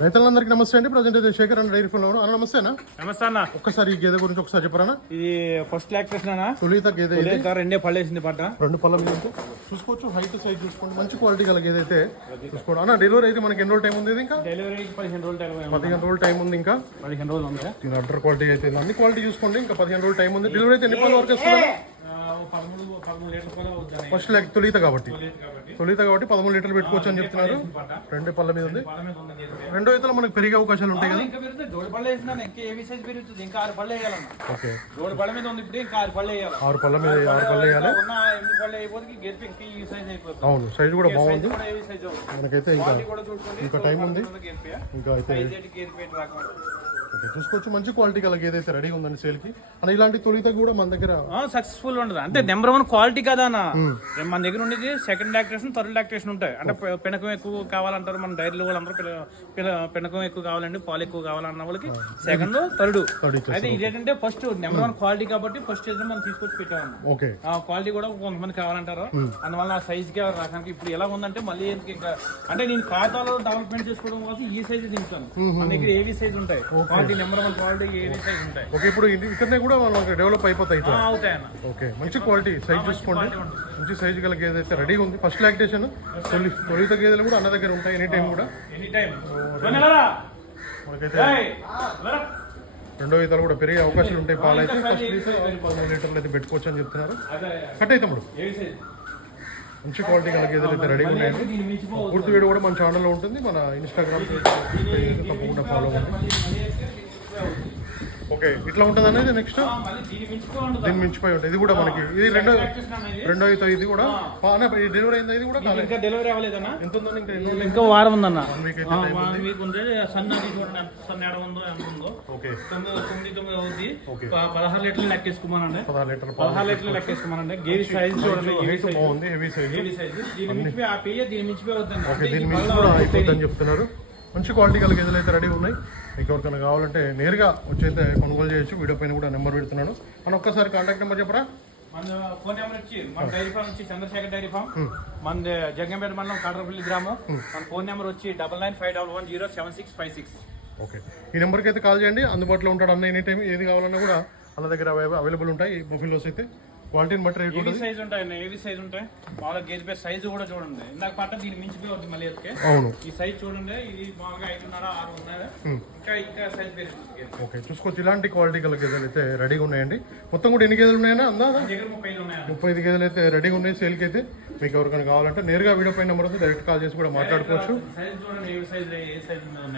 రైతులందరికీ నమస్తే అండి. ప్రజెంట్ అయితే శేఖర్ అన్న డైరీ ఫోన్ లో అన్న. నమస్తేనా? నమస్తే అన్న. ఒక్కసారి ఈ గేదె గురించి ఒకసారి చెప్పరా? ఇది ఫస్ట్ లాక్టేషన్ అన్న. తొలిత గేదె రెండే పళ్ళేసింది పట్ట. 2 పళ్ళ మీద చూసుకోవచ్చు. హైట్ సైజ్ చూసుకోండి. మంచి క్వాలిటీ గల గేదె అయితే చూసుకోండి అన్న. డెలివరీ అయితే మనకి ఎన్ని రోజులు టైం ఉంది? ఇంకా డెలివరీ 15 రోజులు టైం ఉంది. ఇంకా 15 రోజులు ఉంది. అడ్డర్ క్వాలిటీ అయితే అన్ని క్వాలిటీ చూసుకోండి. ఇంకా 15 రోజులు టైం ఉంది. డెలివరీ అయితే ఎన్ని పళ్ళ వరకు వస్తుంది? 13 లీటర్లు. ఫస్ట్ లాక్ తొలిత కాబట్టి 13 లీటర్లు పెట్టుకోవచ్చు అని చెప్తున్నారు. 2 పళ్ళ మీద ఉంది. రెండో అయితే మనకి పెరిగే అవకాశాలు ఉంటాయి కదా? ఇంకా 6 పళ్ళు వేయాలి. ఓకే, 6 పళ్ళ మీద ఉంది. ఇప్పుడు ఇంకా 6 పళ్ళు వేయాలి. 6 పళ్ళ మీద 6 పళ్ళు వేయాలి. అవును, సైజ్ కూడా బాగుంది మనకైతే. ఇంకా టైం ఉంది. ఇంకా అయితే చూసుకోవచ్చు. మంచి క్వాలిటీ గల గేదె అయితే రెడీ ఉందండి సేల్ కి. అని ఇలాంటి తొలిత కూడా మన దగ్గర సక్సెస్ఫుల్ ఉండదు. అంటే నెంబర్ 1 క్వాలిటీ కదా అన్న. మన దగ్గర ఉండేది సెకండ్ లాక్టేషన్, థర్డ్ లాక్టేషన్ ఉంటాయి. అంటే పెనకం ఎక్కువ కావాలంటారు మన డైరీలో వాళ్ళందరూ. పెనకం ఎక్కువ కావాలండి, పాలు ఎక్కువ కావాలన్న వాళ్ళకి సెకండ్, థర్డ్. అయితే ఇదేంటంటే ఫస్ట్ నెంబర్ 1 క్వాలిటీ కాబట్టి ఫస్ట్ మనం తీసుకొచ్చి పెట్టాము. ఓకే, ఆ క్వాలిటీ కూడా కొంతమంది కావాలంటారు. అందువల్ల ఆ సైజ్ కి రకానికి ఇప్పుడు ఎలా ఉందంటే మళ్ళీ ఇంకా అంటే నేను ఖాతాలో డెవలప్మెంట్ చేసుకోవడం కోసం ఈ సైజ్ దింపుతాను. మన దగ్గర ఏవి సైజ్ ఉంటాయి, క్వాలిటీ నెంబర్ 1 క్వాలిటీ ఏవి సైజ్ ఉంటాయి. ఓకే, ఇప్పుడు ఇక్కడనే కూడా మనకి డెవలప్ అయిపోతాయి. ఓకే, మంచి క్వాలిటీ సైజ్ చూసుకోండి. మంచి సైజ్ గల గేదె అయితే రెడీ ఉంది. ఫస్ట్ లాక్టేషన్ తొలిత గేదెలు కూడా అన్న దగ్గర ఉంటాయి ఎనీ టైం కూడా. మనకైతే రెండో ఈతలు కూడా పెరిగే అవకాశాలు ఉంటాయి. పాలు అయితే ఫస్ట్ 15 లీటర్లు అయితే పెట్టుకోవచ్చు అని చెప్తున్నారు. కట్ అయితే మంచి క్వాలిటీ గల గేదెలు అయితే రెడీ ఉన్నాయండి. పూర్తి వీడియో కూడా మన ఛానల్లో ఉంటుంది. మన ఇన్స్టాగ్రామ్ తప్పకుండా ఫాలో అవ్వండి. ఓకే, ఇట్లా ఉంటుంది అనేది. నెక్స్ట్ దీన్ని మించిపోయి ఉంటుంది. ఇది కూడా మనకి ఇది రెండో అయితే ఇది కూడా డెలివరీ అయింది. ఇది కూడా ఇంకా డెలివరీ అవ్వలేదన్నా. ఎంత ఉందని ఇంకా వారం ఉందన్న. 1 వీక్ అయితే సన్నది చూడండి సన్న ఎడ ఉందో ఎంత ఉందో. ఓకే, 9 అవుతుంది. 16 లీటర్లు లెక్కేసుకోమనండి. 16 లీటర్లు లెక్కేసుకోమనండి. గేవి సైజ్ చూడండి. బాగుంది, హెవీ సైజ్. దీని మించిపోయి ఆ పేయ దీని మించిపోయి అవుతుంది. ఓకే, దీని మించి కూడా అయిపోద్దని చెప్తున్నారు. మంచి క్వాలిటీ గల గేదెలు అయితే రెడీ ఉన్నాయి. మీకు ఎవరికైనా కావాలంటే నేరుగా వచ్చైతే కొనుగోలు చేయొచ్చు. వీడియో పైన కూడా నెంబర్ పెడుతున్నాను. మనం ఒక్కసారి కాంటాక్ట్ నెంబర్ చెప్పరా? మన ఫోన్ నెంబర్ వచ్చి మన డైరీ ఫామ్ వచ్చి చంద్రశేఖర్ డైరీ ఫామ్, మన జగ్గంపేట మండలం కాటరపల్లి గ్రామం. మన ఫోన్ నెంబర్ వచ్చి 9951107656. ఓకే, ఈ నెంబర్కి అయితే కాల్ చేయండి. అందుబాటులో ఉంటాడు అన్న ఎనీ టైం. ఏది కావాలన్నా కూడా అన్న దగ్గర అవైలబుల్ ఉంటాయి. బఫెలోస్ అయితే క్వాలిటీని బట్టి రేట్ ఉంటుంది. సైజ్ ఉంటాయి, ఏవి సైజ్ ఉంటాయి. మామూలుగా గేదె పేరు సైజు కూడా చూడండి. ఇందాక పట్ట దీన్ని మించిపోయి అవుతుంది మళ్ళీ ఎత్తుకే. అవును, ఈ సైజ్ చూడండి. ఇది మామూలుగా 5.5, 6 ఉన్నాయి. ఇంకా సైజ్ పేరు. ఓకే, చూసుకోవచ్చు. ఇలాంటి క్వాలిటీ గల గేదెలు అయితే రెడీగా ఉన్నాయండి. మొత్తం కూడా ఎన్ని గేదెలు ఉన్నాయన్నా? అందాదా 35 గేదెలు అయితే రెడీగా ఉన్నాయి సేల్కి అయితే. మీకు ఎవరికైనా కావాలంటే నేరుగా వీడియో పైన నెంబర్ వస్తే డైరెక్ట్ కాల్ చేసి కూడా మాట్లాడుకోవచ్చు. సైజ్ చూడండి, ఏ సైజ్ ఉన్నాయి.